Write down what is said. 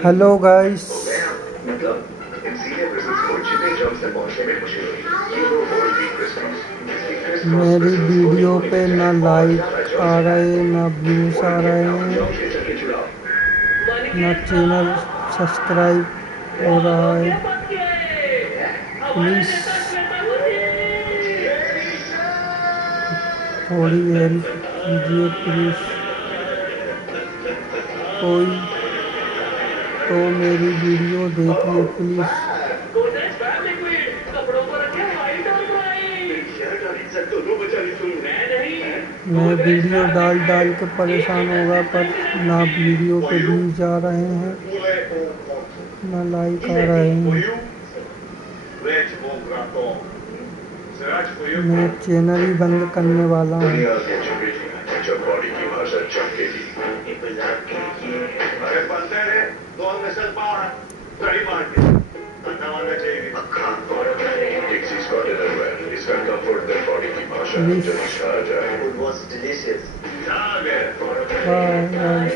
Hello guys, मतलब इन senior visits को जितने जल्द से पहुंचने में खुशी हुई ये वो वर्ल्ड वीक क्रिसमस जिसकी क्रिस क्रॉस मेरी क्रिसमस को वीडियो होने पे से ना और लाइक ज्यादा आ जल्द से रहे ना व्यूज़ आ रहे हैं, जल्द से चलिए जुड़ाओ ना चैनल सब्सक्राइब हो रहा है। प्लीज़ थोड़ी हेल्प कीजिए प्लीज़। कोई तो मेरी वीडियो देखिए प्लीज़। मैं वीडियो डाल डाल के परेशान होगा, पर ना वीडियो पे व्यूज़ आ रहे हैं ना लाइक आ रहे हैं। मैं चैनल ही बंद करने वाला हूँ। दुनिया के छुपी जब बॉडी की भाषा चमकेगी अरे बनते हैं दो मिसल पावर गाड़ी मार के अंडा वाला चाहिए डिक्सी स्कॉट इनरवेयर इसका कंफर्ट देयर बॉडी की भाषा प्लीज जब आ जाए Food was delicious. Bye guys.